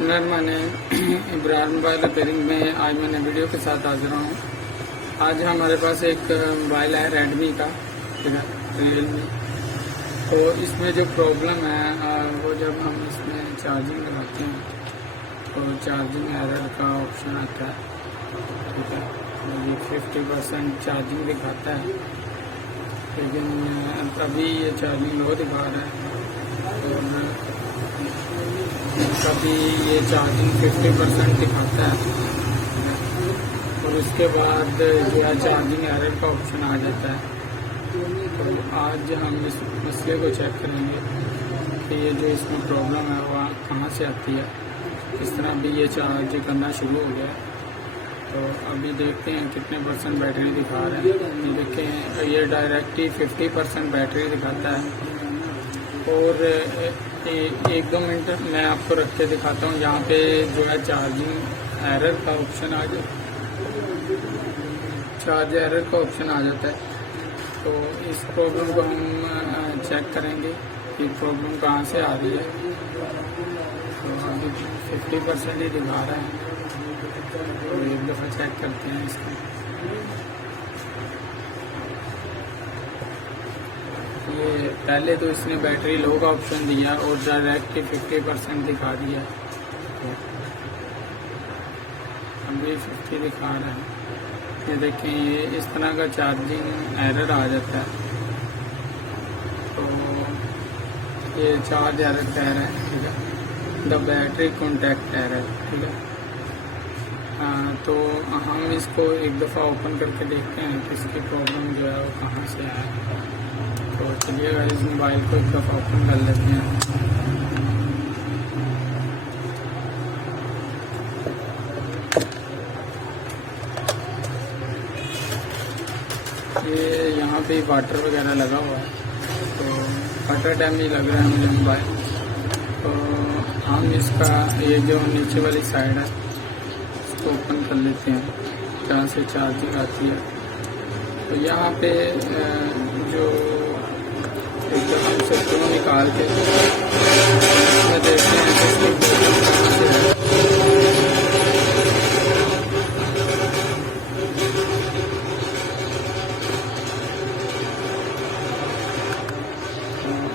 मैंने Ibrahim mobile repairing में आज मैंने वीडियो के साथ हाजिर हूँ। आज हमारे पास एक मोबाइल है रेडमी का, ठीक है, रियलमी। तो इसमें जो प्रॉब्लम है वो जब हम इसमें चार्जिंग लगाते हैं तो चार्जिंग एरर का ऑप्शन आता है, ठीक है। ये 50% चार्जिंग दिखाता है, लेकिन अभी ये चार्जिंग लो दिखा रहा है और कभी ये चार्जिंग 50% दिखाता है और उसके बाद जो है चार्जिंग एरर का ऑप्शन आ जाता है। तो आज हम इस मसले को चेक करेंगे कि ये जो इसमें प्रॉब्लम है वो कहाँ से आती है। इस तरह भी ये चार्ज करना शुरू हो गया। तो अभी देखते हैं कितने % बैटरी दिखा रहा है। ये देखें, ये डायरेक्ट ही 50% बैटरी दिखाता है। और 1-2 मिनट मैं आपको रख के दिखाता हूँ। यहाँ पे जो है चार्जिंग एरर का ऑप्शन आ जाता है, चार्ज एरर का ऑप्शन आ जाता है। तो इस प्रॉब्लम को हम चेक करेंगे कि प्रॉब्लम कहाँ से आ रही है। तो अभी 50% ही दिखा रहा है, तो एक दफ़ा चेक करते हैं इसका। ये पहले तो इसने बैटरी लो का ऑप्शन दिया और डायरेक्ट 50% दिखा दिया। अभी 50 दिखा रहा है। ये देखें, ये इस तरह का चार्जिंग एरर आ जाता है। तो ये चार्ज एरर कह रहा है, ठीक है, द बैटरी कॉन्टैक्ट एरर, ठीक है। तो हम इसको एक दफ़ा ओपन करके देखते हैं कि इसकी प्रॉब्लम जो है वो कहाँ से आए। तो चलिएगा इस मोबाइल को एक दफ़ा ओपन कर लेते हैं। ये यहाँ पे वाटर वगैरह लगा हुआ है, तो वाटर डैम ही लग रहा है मुझे मोबाइल। तो हम इसका ये जो नीचे वाली साइड है इसको ओपन कर लेते हैं जहाँ से चार्जिंग आती है। तो यहाँ पे जो एकदम हम से निकाल के देखते हैं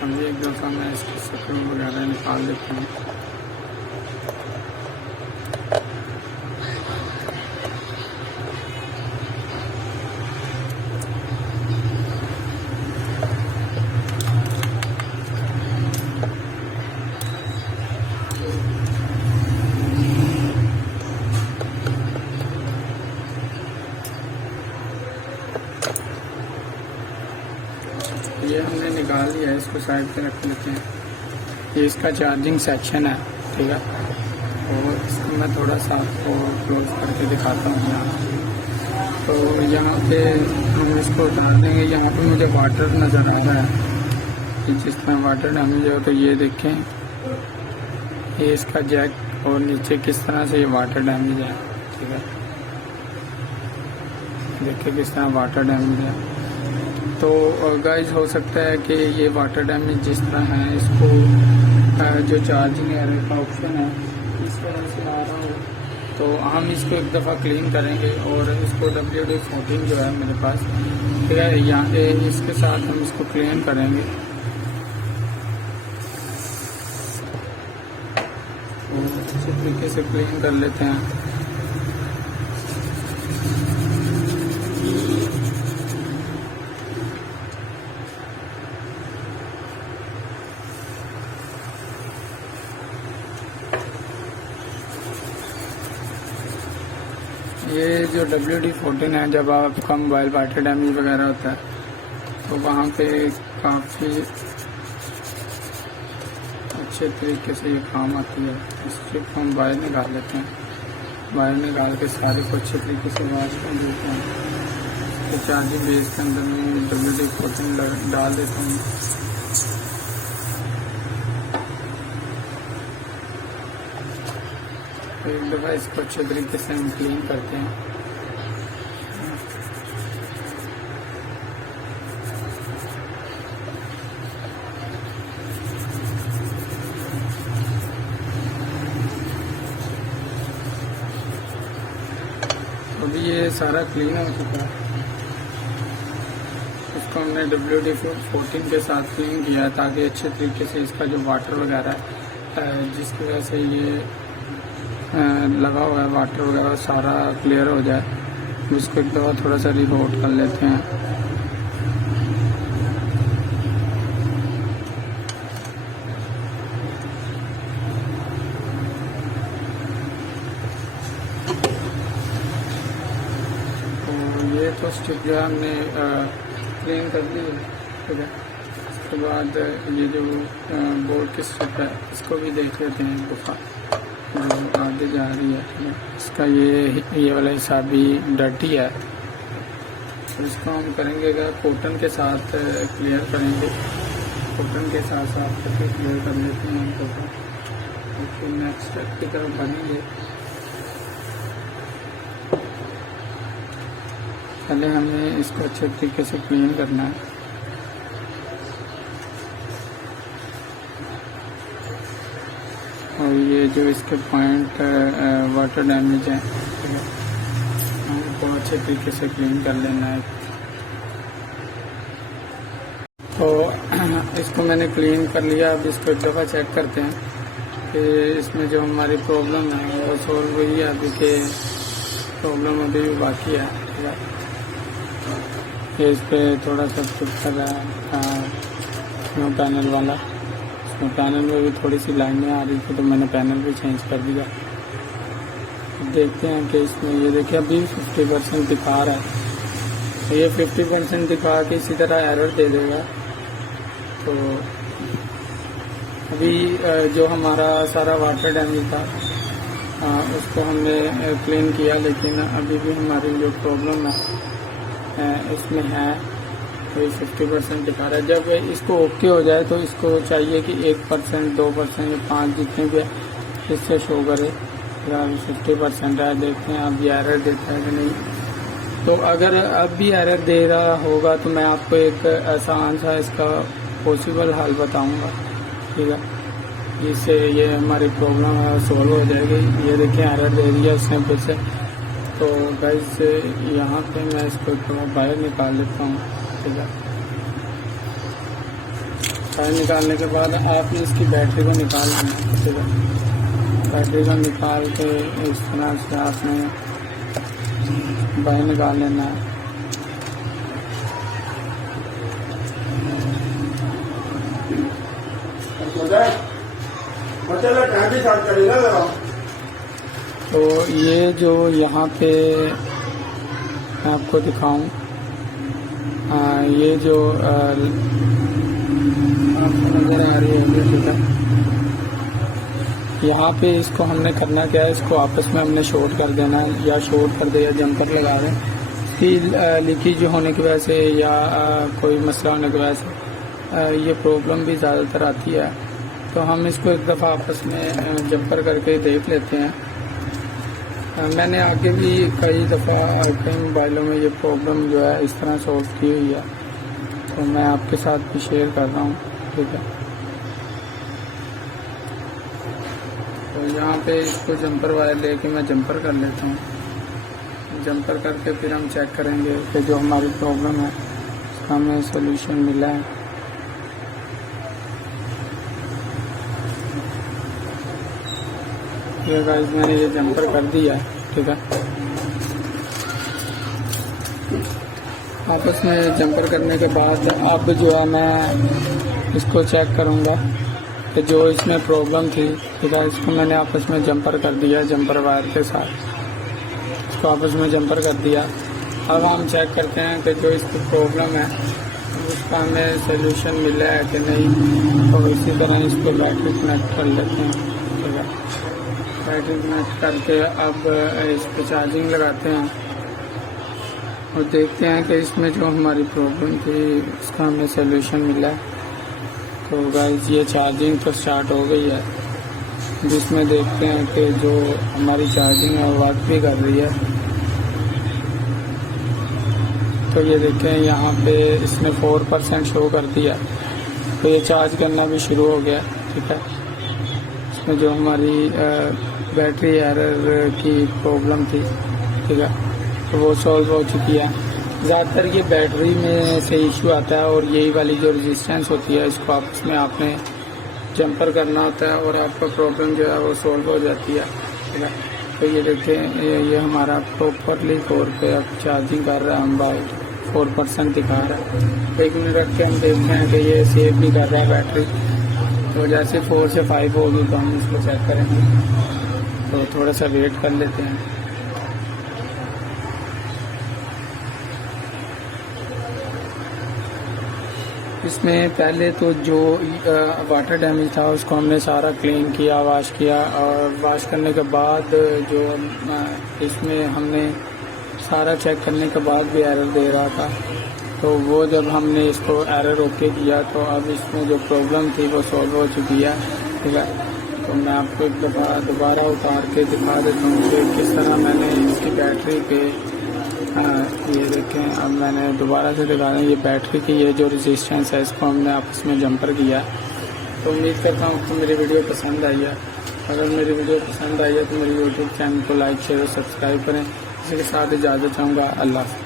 हम एक दफ़ा मैं इसकी स्क्रू वगैरह निकाल देता हूँ। ये हमने निकाल लिया है, इसको साइड पे रख लेते हैं। ये इसका चार्जिंग सेक्शन है, ठीक है। और इसको मैं थोड़ा सा आपको क्लोज करके दिखाता हूँ यहाँ। तो यहाँ पे हम इसको डाल देंगे। यहाँ पे मुझे वाटर नज़र आ रहा है कि जिस तरह वाटर डैमेज हो। तो ये देखें, ये इसका जैक और नीचे किस तरह से ये वाटर डैमेज है, ठीक है। देखिए किस तरह वाटर डैमेज है। तो गाइस हो सकता है कि ये वाटर डैमेज जिस तरह है, इसको जो चार्जिंग एरर का ऑप्शन है इस तरह से आ रहा हो। तो हम इसको एक दफ़ा क्लीन करेंगे और इसको WD-40 जो है मेरे पास, ठीक है, यहाँ पे इसके साथ हम इसको क्लीन करेंगे। तो अच्छे तरीके से क्लीन कर लेते हैं। ये जो WD-40 है, जब आपका मोबाइल वाटर डैमेज वगैरह होता है तो वहाँ पे काफ़ी अच्छे तरीके से ये काम आती है। इससे हम वायर निकाल लेते हैं, वायर निकाल के सारे को अच्छे तरीके से वाश कर देते हैं। तो चार्जिंग बेस के अंदर में WD-40 डाल देता हूँ। तो एक दफ़ा इसको अच्छे तरीके से हम क्लीन करते हैं। अभी ये सारा क्लीन हो चुका है। इसको हमने WD-14 के साथ क्लीन किया है ताकि अच्छे तरीके से इसका जो वाटर वगैरह जिसकी वजह से ये लगा हुआ है वाटर वगैरह सारा क्लियर हो जाए। इसको एक दफ़ा थोड़ा सा रिकोट कर लेते हैं। तो ये तो स्टिक जो है हमने क्लीन कर दी है, ठीक है। उसके बाद ये जो बोर्ड की स्ट्रिप है इसको भी देख लेते हैं एक दफ़ा जो आगे जा रही है, ठीक है। इसका ये वाला हिस्सा भी डर्टी है, तो इसको हम करेंगे क्या कॉटन के साथ क्लियर करेंगे। कॉटन के साथ साथ करके क्लियर कर लेते हैं हम तो फिर नेक्स्ट स्टेप की तरफ बढ़ेंगे। पहले हमें इसको अच्छे तरीके से क्लीन करना है। और ये जो इसके पॉइंट वाटर डैमेज है, ठीक है, हमको अच्छे तरीके से क्लीन कर लेना है। तो इसको मैंने क्लीन कर लिया। अब इसको एक दफ़ा चेक करते हैं कि इसमें जो हमारी प्रॉब्लम है वो सॉल्व हुई है। अभी के प्रॉब्लम अभी भी बाकी है, ठीक है। ये इस पर थोड़ा सा फिट कर रहा है स्नो पैनल वाला। स्नो पैनल में भी थोड़ी सी लाइनें आ रही थी तो मैंने पैनल भी चेंज कर दिया। देखते हैं कि इसमें ये देखिए अभी 50% दिखा रहा है। तो ये 50% दिखा के इसी तरह एरर दे देगा। तो अभी जो हमारा सारा वाटर डैमेज था उसको हमने क्लीन किया, लेकिन अभी भी हमारी जो प्रॉब्लम है इसमें है तो 50% दिखा रहा है। जब इसको ओके हो जाए तो इसको चाहिए कि 1%, 2% या 5 जितने भी इससे शो करे। अभी 50% है, देखते हैं अब ये एरर देता है कि नहीं। तो अगर अब भी एरर दे रहा होगा तो मैं आपको एक आसान सा इसका पॉसिबल हल बताऊंगा, ठीक है, जिससे ये हमारी प्रॉब्लम है सॉल्व हो जाएगी। ये देखिए एरर दे दिया इसने फिर से। तो गाइस यहाँ पे मैं इसको बाहर निकाल लेता हूँ, ठीक है। बाहर निकालने के बाद आपने इसकी बैटरी को निकाल लेना, ठीक है। बैटरी को निकाल के इस तरह से आपने बाहर निकाल लेना है। तो ये जो यहाँ पे मैं आपको दिखाऊं, ये जो आपको नज़र आ रही है, ठीक है, यहाँ पे इसको हमने करना क्या है, इसको आपस में हमने शॉर्ट कर देना है, या शॉर्ट कर दे या जंपर लगा दें। इसकी लीकेज होने की वजह से या कोई मसला होने की वजह से ये प्रॉब्लम भी ज़्यादातर आती है। तो हम इसको एक दफ़ा आपस में जंपर करके देख लेते हैं। मैंने आगे भी कई दफ़ा कई मोबाइलों में ये प्रॉब्लम जो है इस तरह सॉल्व की हुई है, तो मैं आपके साथ भी शेयर कर रहा हूँ, ठीक है। तो यहाँ पे इसको जंपर वायर लेके मैं जंपर कर लेता हूँ। जंपर करके फिर हम चेक करेंगे कि जो हमारी प्रॉब्लम है उसका हमें सोल्यूशन मिला है। ये गाइस मैंने ये जंपर कर दिया है, ठीक है। आपस में जंपर करने के बाद अब जो है मैं इसको चेक करूँगा कि जो इसमें प्रॉब्लम थी, ठीक है, इसको मैंने आपस में जंपर कर दिया जंपर वायर के साथ। इसको आपस में जंपर कर दिया। अब हम चेक करते हैं कि जो इसकी प्रॉब्लम है उसका हमें सोल्यूशन मिला है कि नहीं। तो इसी तरह इसको बैटरी कनेक्ट कर लेते हैं, ठीक है। बैटरी कनेक्ट करके अब इस पर चार्जिंग लगाते हैं और देखते हैं कि इसमें जो हमारी प्रॉब्लम थी उसका हमें सोल्यूशन मिला है। तो गाइस ये चार्जिंग तो स्टार्ट हो गई है, जिसमें देखते हैं कि जो हमारी चार्जिंग है वो वर्क भी कर रही है। तो ये देखें यहाँ पे इसने 4% शो कर दिया, तो ये चार्ज करना भी शुरू हो गया, ठीक है। इसमें जो हमारी बैटरी एरर की प्रॉब्लम थी, ठीक है, तो वो सॉल्व हो चुकी है। ज़्यादातर ये बैटरी में से इशू आता है और यही वाली जो रेजिस्टेंस होती है इसको आपस में आपने जंपर करना होता है और आपका प्रॉब्लम जो है वो सॉल्व हो जाती है। ठीक है, तो ये देखें ये हमारा प्रॉपरली 4 पे अब चार्जिंग कर रहा है, हम बाइक 4% दिखा रहा है। 1 मिनट रख के हम देखते हैं कि ये सेव नहीं कर रहा है बैटरी। तो जैसे 4 से 5 होगी तो हम इसको चेक करेंगे, तो थोड़ा सा वेट कर लेते हैं। इसमें पहले तो जो वाटर डैमेज था उसको हमने सारा क्लीन किया, वॉश किया, और वॉश करने के बाद जो इसमें हमने सारा चेक करने के बाद भी एरर दे रहा था, तो वो जब हमने इसको एरर ओके किया तो अब इसमें जो प्रॉब्लम थी वो सॉल्व हो चुकी है। ठीक है, तो मैं आपको एक दफ़ा दोबारा उतार के दिखा देता हूँ कि किस तरह मैंने इसकी बैटरी पे ये देखें, अब मैंने दोबारा से दिखा रहा हूँ, ये बैटरी की ये जो रेजिस्टेंस है इसको हमने आपस में जंपर किया। तो उम्मीद करता हूँ कि मेरी वीडियो पसंद आई है। अगर मेरी वीडियो पसंद आई है तो मेरे यूट्यूब चैनल को लाइक शेयर और सब्सक्राइब करें। इसी के साथ इजाज़त चाहूँगा। अल्लाह हाफ़िज़।